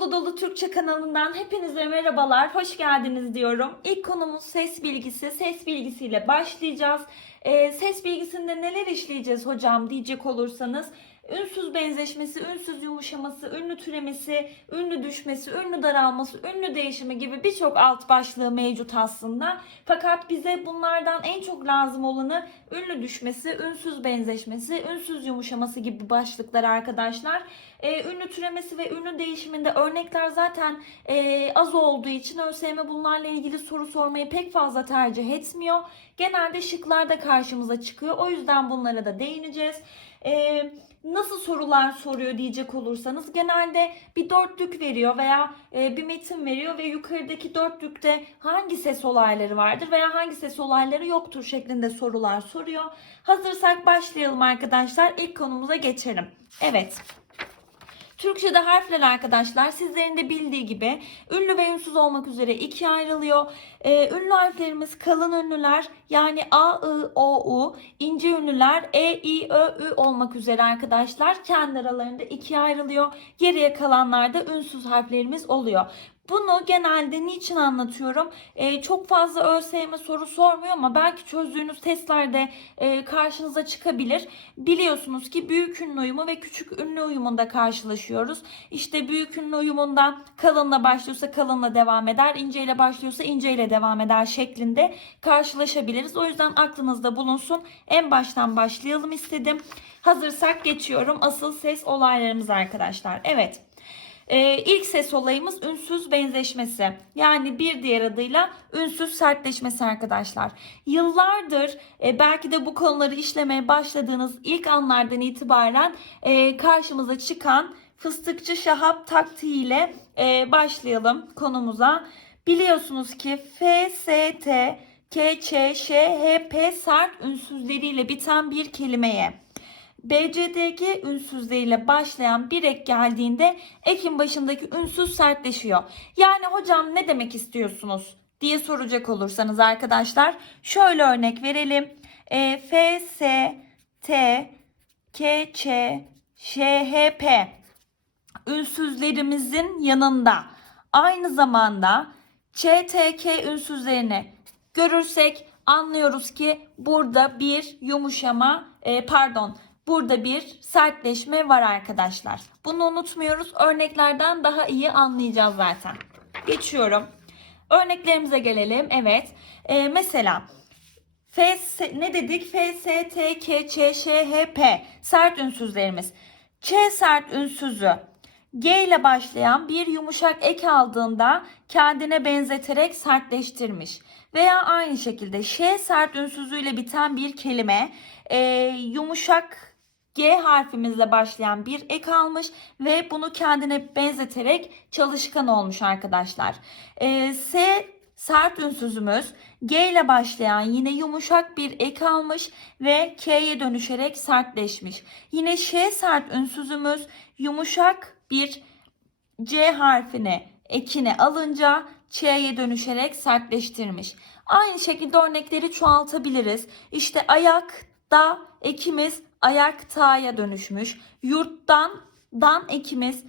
Dolu Dolu Türkçe kanalından hepinize merhabalar, hoş geldiniz diyorum. İlk konumuz ses bilgisi. Ses bilgisiyle başlayacağız. Ee, ses bilgisinde neler işleyeceğiz hocam diyecek olursanız. Ünsüz benzeşmesi, ünsüz yumuşaması, ünlü türemesi, ünlü düşmesi, ünlü daralması, ünlü değişimi gibi birçok alt başlığı mevcut aslında. Fakat bize bunlardan en çok lazım olanı ünlü düşmesi, ünsüz benzeşmesi, ünsüz yumuşaması gibi başlıklar arkadaşlar. Ee, ünlü türemesi ve ünlü değişiminde örnekler zaten e, az olduğu için ÖSYM bunlarla ilgili soru sormayı pek fazla tercih etmiyor. Genelde şıklarda karşımıza çıkıyor. O yüzden bunlara da değineceğiz. Ee, nasıl sorular soruyor diyecek olursanız genelde bir dörtlük veriyor veya e, bir metin veriyor ve yukarıdaki dörtlükte hangi ses olayları vardır veya hangi ses olayları yoktur şeklinde sorular soruyor. Hazırsak başlayalım arkadaşlar. İlk konumuza geçelim. Evet. Türkçe'de harfler arkadaşlar sizlerin de bildiği gibi ünlü ve ünsüz olmak üzere ikiye ayrılıyor. Ee, ünlü harflerimiz kalın ünlüler yani A, I, O, U, ince ünlüler E, I, Ö, Ü olmak üzere arkadaşlar kendi aralarında ikiye ayrılıyor. Geriye kalanlar da ünsüz harflerimiz oluyor. Bunu genelde niçin anlatıyorum? Ee, çok fazla ÖSYM soru sormuyor ama belki çözdüğünüz testlerde e, karşınıza çıkabilir. Biliyorsunuz ki büyük ünlü uyumu ve küçük ünlü uyumunda karşılaşıyoruz. İşte büyük ünlü uyumunda kalınla başlıyorsa kalınla devam eder, inceyle başlıyorsa inceyle devam eder şeklinde karşılaşabiliriz. O yüzden aklınızda bulunsun. En baştan başlayalım istedim. Hazırsak geçiyorum asıl ses olaylarımız arkadaşlar. Evet. Ee, ilk ses olayımız ünsüz benzeşmesi. Yani bir diğer adıyla ünsüz sertleşmesi arkadaşlar. Yıllardır e, belki de bu konuları işlemeye başladığınız ilk anlardan itibaren e, karşımıza çıkan fıstıkçı şahap taktiğiyle e, başlayalım konumuza. Biliyorsunuz ki F, S, T, K, Ç, Ş, H, P sert ünsüzleriyle biten bir kelimeye BCDG ünsüzleriyle başlayan bir ek geldiğinde ekin başındaki ünsüz sertleşiyor. Yani hocam ne demek istiyorsunuz diye soracak olursanız arkadaşlar şöyle örnek verelim. E, F, S, T, K, Ç, Ş, H, P ünsüzlerimizin yanında aynı zamanda Ç, T, K ünsüzlerini görürsek anlıyoruz ki burada bir yumuşama e, pardon burada bir sertleşme var arkadaşlar. Bunu unutmuyoruz. Örneklerden daha iyi anlayacağız zaten. Geçiyorum. Örneklerimize gelelim. Evet. E, mesela F, ne dedik? F, S, T, K, Ç, Ş, H, P sert ünsüzlerimiz. Ç sert ünsüzü G ile başlayan bir yumuşak ek aldığında kendine benzeterek sertleştirmiş. Veya aynı şekilde Ş sert ünsüzüyle biten bir kelime e, yumuşak G harfimizle başlayan bir ek almış ve bunu kendine benzeterek çalışkan olmuş arkadaşlar. E, S sert ünsüzümüz G ile başlayan yine yumuşak bir ek almış ve K'ye dönüşerek sertleşmiş. Yine Ş sert ünsüzümüz yumuşak bir C harfini ekine alınca Ç'ye dönüşerek sertleştirmiş. Aynı şekilde örnekleri çoğaltabiliriz. İşte ayakta ekimiz ayakta'ya dönüşmüş. Yurttan dan ekimiz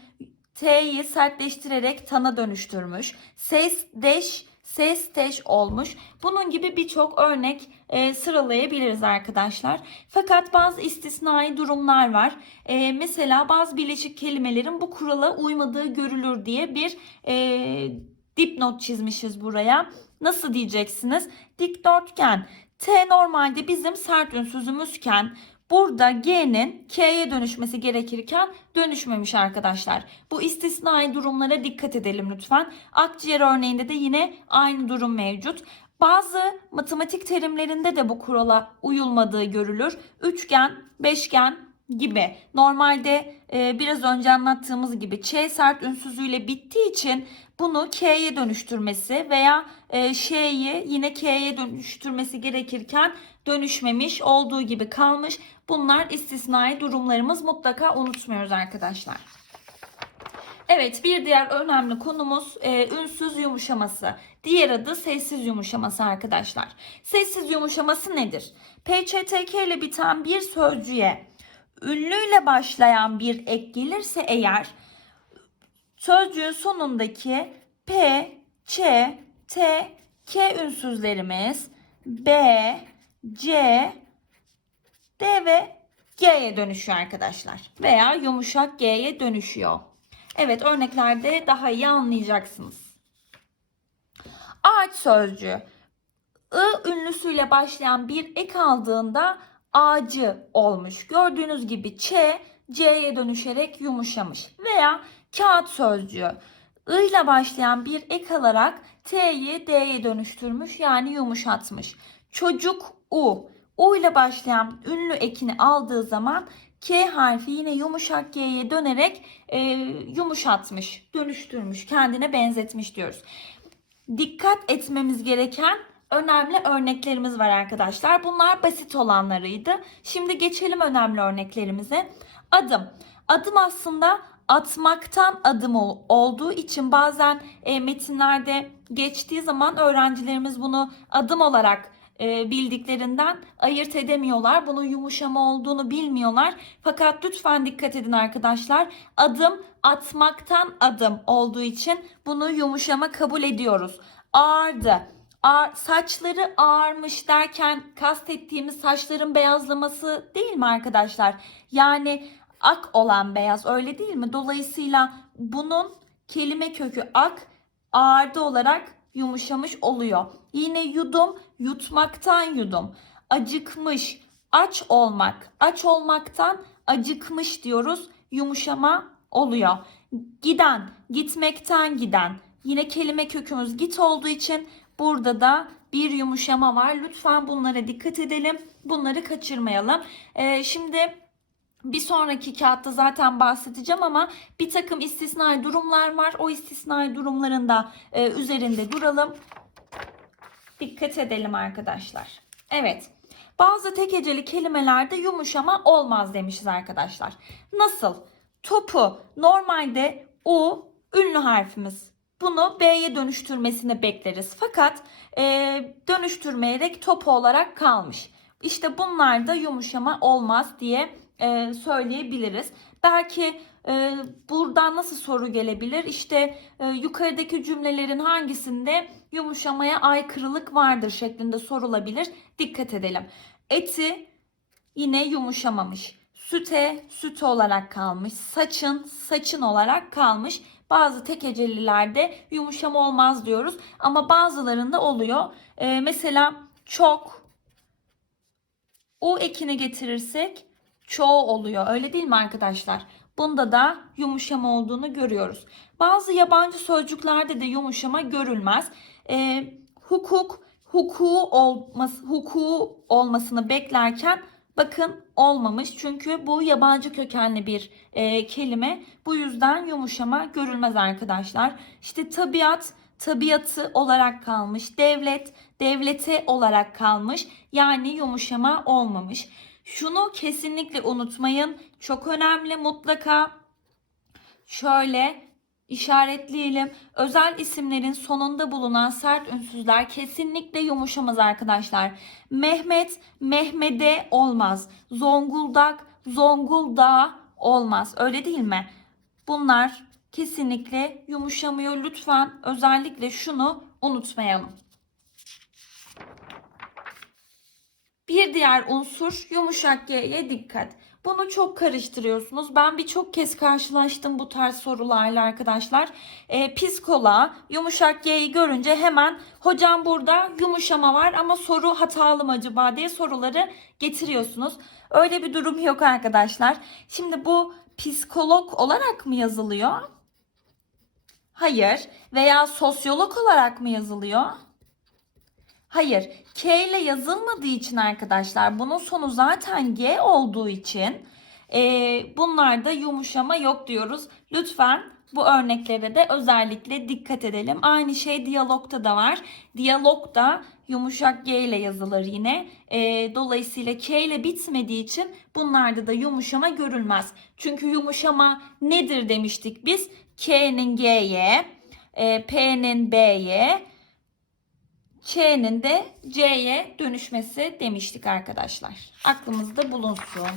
T'yi sertleştirerek tana dönüştürmüş. Ses deş ses teş olmuş. Bunun gibi birçok örnek e, sıralayabiliriz arkadaşlar. Fakat bazı istisnai durumlar var. E, mesela bazı birleşik kelimelerin bu kurala uymadığı görülür diye bir e, dipnot çizmişiz buraya. Nasıl diyeceksiniz? Dikdörtgen. T normalde bizim sert ünsüzümüzken Burada G'nin K'ye dönüşmesi gerekirken dönüşmemiş arkadaşlar. Bu istisnai durumlara dikkat edelim lütfen. Akciğer örneğinde de yine aynı durum mevcut. Bazı matematik terimlerinde de bu kurala uyulmadığı görülür. Üçgen, beşgen gibi. Normalde e, biraz önce anlattığımız gibi Ç sert ünsüzüyle bittiği için bunu K'ye dönüştürmesi veya e, Ş'yi yine K'ye dönüştürmesi gerekirken dönüşmemiş olduğu gibi kalmış. Bunlar istisnai durumlarımız mutlaka unutmuyoruz arkadaşlar. Evet bir diğer önemli konumuz e, ünsüz yumuşaması. Diğer adı sessiz yumuşaması arkadaşlar. Sessiz yumuşaması nedir? PÇTK ile biten bir sözcüğe ünlüyle başlayan bir ek gelirse eğer Sözcüğün sonundaki P, Ç, T, K ünsüzlerimiz B, C, D ve G'ye dönüşüyor arkadaşlar. Veya yumuşak G'ye dönüşüyor. Evet örneklerde daha iyi anlayacaksınız. Ağaç sözcüğü. I ünlüsüyle başlayan bir ek aldığında ağacı olmuş. Gördüğünüz gibi Ç, C'ye dönüşerek yumuşamış. Veya kağıt sözcüğü. I ile başlayan bir ek alarak T'yi D'ye dönüştürmüş yani yumuşatmış. Çocuk U. U ile başlayan ünlü ekini aldığı zaman K harfi yine yumuşak G'ye dönerek e, yumuşatmış, dönüştürmüş, kendine benzetmiş diyoruz. Dikkat etmemiz gereken önemli örneklerimiz var arkadaşlar. Bunlar basit olanlarıydı. Şimdi geçelim önemli örneklerimize. Adım. Adım aslında atmaktan adım ol- olduğu için bazen e, metinlerde geçtiği zaman öğrencilerimiz bunu adım olarak bildiklerinden ayırt edemiyorlar. Bunun yumuşama olduğunu bilmiyorlar. Fakat lütfen dikkat edin arkadaşlar. Adım atmaktan adım olduğu için bunu yumuşama kabul ediyoruz. Ağırdı. Ağır, saçları ağarmış derken kastettiğimiz saçların beyazlaması değil mi arkadaşlar? Yani ak olan beyaz öyle değil mi? Dolayısıyla bunun kelime kökü ak ağırdı olarak yumuşamış oluyor. Yine yudum yutmaktan yudum. Acıkmış aç olmak aç olmaktan acıkmış diyoruz. Yumuşama oluyor. Giden gitmekten giden. Yine kelime kökümüz git olduğu için burada da bir yumuşama var. Lütfen bunlara dikkat edelim. Bunları kaçırmayalım. Ee, şimdi bir sonraki kağıtta zaten bahsedeceğim ama bir takım istisnai durumlar var. O istisnai durumların da e, üzerinde duralım. Dikkat edelim arkadaşlar. Evet. Bazı tek heceli kelimelerde yumuşama olmaz demişiz arkadaşlar. Nasıl? Topu normalde U ünlü harfimiz. Bunu B'ye dönüştürmesini bekleriz. Fakat e, dönüştürmeyerek topu olarak kalmış. İşte bunlarda yumuşama olmaz diye e, söyleyebiliriz. Belki e, buradan nasıl soru gelebilir? İşte e, yukarıdaki cümlelerin hangisinde yumuşamaya aykırılık vardır şeklinde sorulabilir. Dikkat edelim. Eti yine yumuşamamış. Süte süt olarak kalmış. Saçın saçın olarak kalmış. Bazı tek hecelilerde yumuşama olmaz diyoruz ama bazılarında oluyor. E, mesela çok u ekini getirirsek çoğu oluyor. Öyle değil mi arkadaşlar? Bunda da yumuşama olduğunu görüyoruz. Bazı yabancı sözcüklerde de yumuşama görülmez. Ee, hukuk, hukuku olması, hukuku olmasını beklerken bakın olmamış. Çünkü bu yabancı kökenli bir e, kelime. Bu yüzden yumuşama görülmez arkadaşlar. İşte tabiat, tabiatı olarak kalmış. Devlet, devlete olarak kalmış. Yani yumuşama olmamış. Şunu kesinlikle unutmayın. Çok önemli mutlaka şöyle işaretleyelim. Özel isimlerin sonunda bulunan sert ünsüzler kesinlikle yumuşamaz arkadaşlar. Mehmet, Mehmede olmaz. Zonguldak, Zonguldak olmaz. Öyle değil mi? Bunlar kesinlikle yumuşamıyor. Lütfen özellikle şunu unutmayalım. Bir diğer unsur yumuşak G'ye dikkat. Bunu çok karıştırıyorsunuz. Ben birçok kez karşılaştım bu tarz sorularla arkadaşlar. E, psikola yumuşak G'yi görünce hemen hocam burada yumuşama var ama soru hatalı mı acaba diye soruları getiriyorsunuz. Öyle bir durum yok arkadaşlar. Şimdi bu psikolog olarak mı yazılıyor? Hayır. Veya sosyolog olarak mı yazılıyor? Hayır. K ile yazılmadığı için arkadaşlar bunun sonu zaten G olduğu için e, bunlarda yumuşama yok diyoruz. Lütfen bu örneklere de özellikle dikkat edelim. Aynı şey diyalogta da var. Diyalogda yumuşak G ile yazılır yine. E, dolayısıyla K ile bitmediği için bunlarda da yumuşama görülmez. Çünkü yumuşama nedir demiştik biz? K'nin G'ye, e, P'nin B'ye, Ç'nin de C'ye dönüşmesi demiştik arkadaşlar. Aklımızda bulunsun.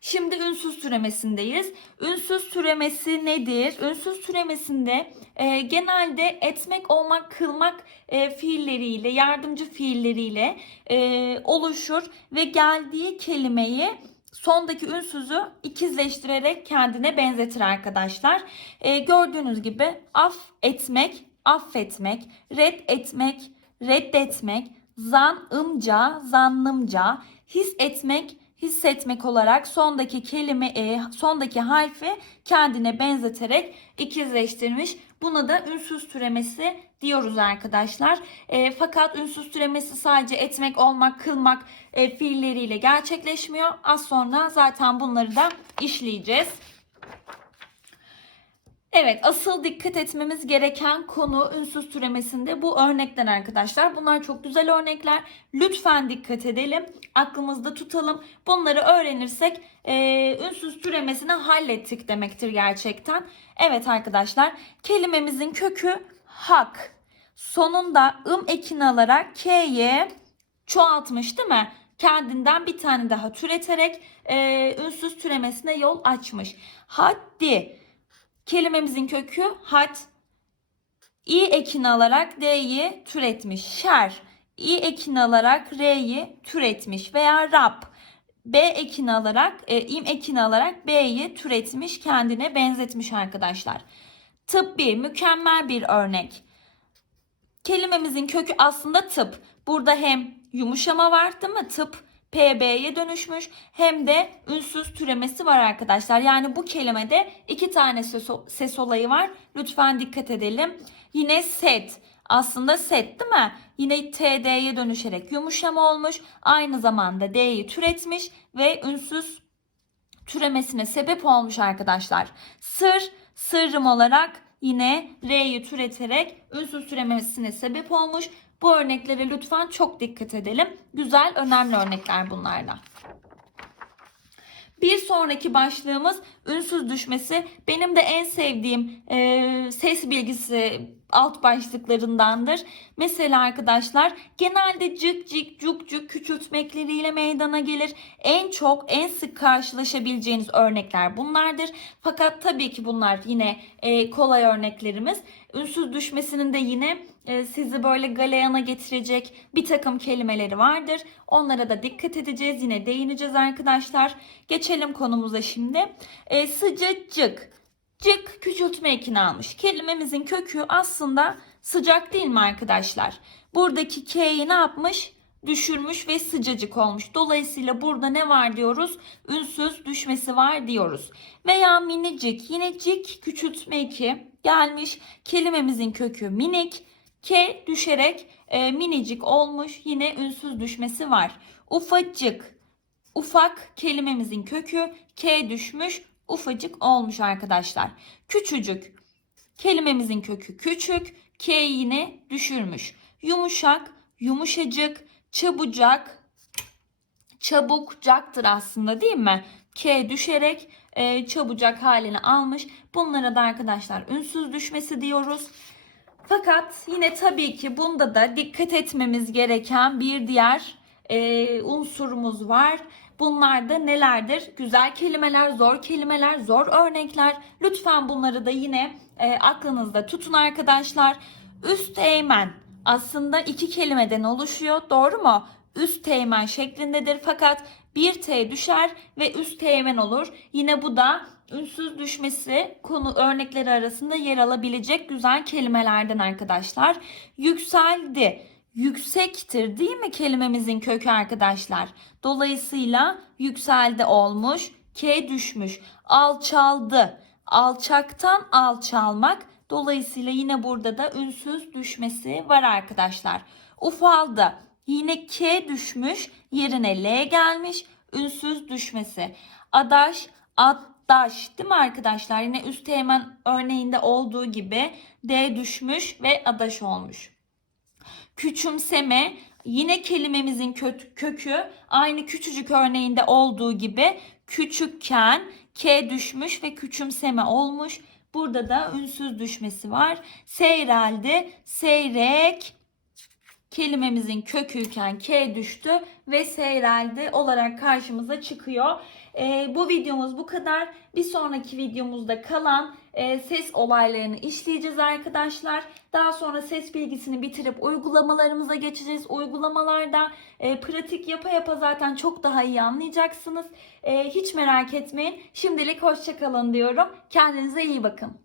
Şimdi ünsüz türemesindeyiz. Ünsüz türemesi nedir? Ünsüz türemesinde e, genelde etmek, olmak, kılmak e, fiilleriyle, yardımcı fiilleriyle e, oluşur ve geldiği kelimeyi sondaki ünsüzü ikizleştirerek kendine benzetir arkadaşlar. E, gördüğünüz gibi af etmek, affetmek, red etmek, reddetmek, zanımca, zannımca, his etmek, hissetmek olarak sondaki kelime, e, sondaki harfi kendine benzeterek ikizleştirmiş. Buna da ünsüz türemesi diyoruz arkadaşlar. E, fakat ünsüz türemesi sadece etmek, olmak, kılmak e, fiilleriyle gerçekleşmiyor. Az sonra zaten bunları da işleyeceğiz. Evet, asıl dikkat etmemiz gereken konu ünsüz türemesinde bu örnekler arkadaşlar. Bunlar çok güzel örnekler. Lütfen dikkat edelim, aklımızda tutalım. Bunları öğrenirsek e, ünsüz türemesini hallettik demektir gerçekten. Evet arkadaşlar, kelimemizin kökü hak. Sonunda ım ekini alarak K'ye çoğaltmış değil mi? Kendinden bir tane daha türeterek e, ünsüz türemesine yol açmış. Haddi. Kelimemizin kökü had. İ ekini alarak D'yi türetmiş. Şer. İ ekini alarak R'yi türetmiş. Veya Rab. B ekini alarak, e, im ekini alarak B'yi türetmiş, kendine benzetmiş arkadaşlar. Tıbbi, mükemmel bir örnek. Kelimemizin kökü aslında tıp. Burada hem yumuşama var değil mi? Tıp PB'ye dönüşmüş hem de ünsüz türemesi var arkadaşlar. Yani bu kelimede iki tane ses, ses olayı var. Lütfen dikkat edelim. Yine set. Aslında set değil mi? Yine TD'ye dönüşerek yumuşama olmuş. Aynı zamanda D'yi türetmiş ve ünsüz türemesine sebep olmuş arkadaşlar. Sır, sırrım olarak yine R'yi türeterek ünsüz türemesine sebep olmuş. Bu örneklere lütfen çok dikkat edelim. Güzel, önemli örnekler bunlarla. Bir sonraki başlığımız ünsüz düşmesi. Benim de en sevdiğim e, ses bilgisi alt başlıklarındandır. Mesela arkadaşlar genelde cık cık cuk cuk küçültmekleriyle meydana gelir. En çok en sık karşılaşabileceğiniz örnekler bunlardır. Fakat tabii ki bunlar yine e, kolay örneklerimiz. Ünsüz düşmesinin de yine sizi böyle galeyana getirecek bir takım kelimeleri vardır. Onlara da dikkat edeceğiz. Yine değineceğiz arkadaşlar. Geçelim konumuza şimdi. E, sıcacık. Cık küçültme ekini almış. Kelimemizin kökü aslında sıcak değil mi arkadaşlar? Buradaki K'yi ne yapmış? Düşürmüş ve sıcacık olmuş. Dolayısıyla burada ne var diyoruz? Ünsüz düşmesi var diyoruz. Veya minicik. Yine cik küçültme eki gelmiş. Kelimemizin kökü minik. K düşerek e, minicik olmuş. Yine ünsüz düşmesi var. Ufacık. Ufak kelimemizin kökü K düşmüş ufacık olmuş arkadaşlar. Küçücük. Kelimemizin kökü küçük. K yine düşürmüş. Yumuşak, yumuşacık, çabucak, çabukcaktır aslında değil mi? K düşerek e, çabucak halini almış. Bunlara da arkadaşlar ünsüz düşmesi diyoruz. Fakat yine tabii ki bunda da dikkat etmemiz gereken bir diğer e, unsurumuz var. Bunlar da nelerdir? Güzel kelimeler, zor kelimeler, zor örnekler. Lütfen bunları da yine e, aklınızda tutun arkadaşlar. Üst eğmen aslında iki kelimeden oluşuyor. Doğru mu? Üst teğmen şeklindedir fakat bir T düşer ve üst teğmen olur. Yine bu da ünsüz düşmesi konu örnekleri arasında yer alabilecek güzel kelimelerden arkadaşlar. Yükseldi yüksektir değil mi kelimemizin kökü arkadaşlar? Dolayısıyla yükseldi olmuş, K düşmüş. Alçaldı. Alçaktan alçalmak. Dolayısıyla yine burada da ünsüz düşmesi var arkadaşlar. Ufaldı. Yine K düşmüş, yerine L gelmiş. Ünsüz düşmesi. Adaş, addaş değil mi arkadaşlar? Yine üst hemen örneğinde olduğu gibi D düşmüş ve adaş olmuş. Küçümseme yine kelimemizin kö kökü aynı küçücük örneğinde olduğu gibi küçükken K düşmüş ve küçümseme olmuş. Burada da ünsüz düşmesi var. Seyreldi, seyrek kelimemizin köküyken K düştü ve seyreldi olarak karşımıza çıkıyor. Ee, bu videomuz bu kadar. Bir sonraki videomuzda kalan e, ses olaylarını işleyeceğiz arkadaşlar. Daha sonra ses bilgisini bitirip uygulamalarımıza geçeceğiz. Uygulamalarda e, pratik yapa yapa zaten çok daha iyi anlayacaksınız. E, hiç merak etmeyin. Şimdilik hoşçakalın diyorum. Kendinize iyi bakın.